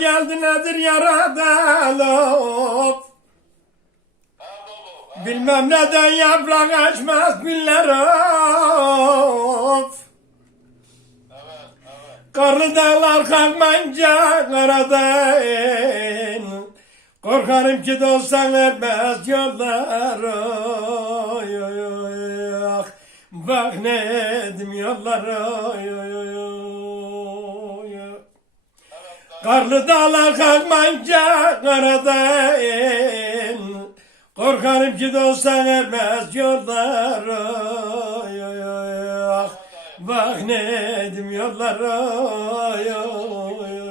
Geldi nedir yaradanlık Bilmem neden yaprak açmaz biller of. Karlı dağlar kalkmayınca karadan Korkarım ki dostan vermez yollar. Oy oy oy ah. Bak ne edim yollar. Oy oy oy Karlı dağlar kalkmayınca karadan Korkarım ki dostan ermez yollar oy oy oy ah. Bak ne edim yollar oy oy oy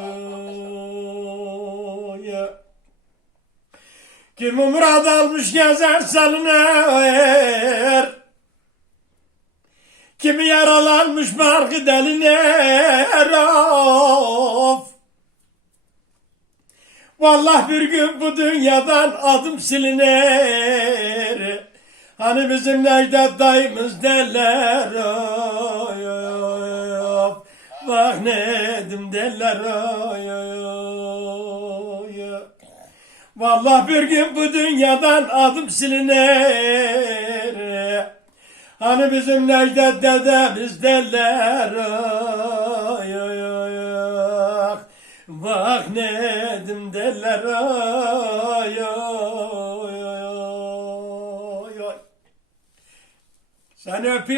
Kim murad almış gezer salınır? Kimi yaralanmış markı deliner of Vallahi bir gün bu dünyadan adım siliner Hani bizim Necdet dayımız derler oy oy oy. Oy Bak ne edim derler oy oy oy. Vallahi bir gün bu dünyadan adım siliner Hani bizim Necdet dedemiz derler oy Bak ne edim derler oy oy oy oy Seni öpüyorum.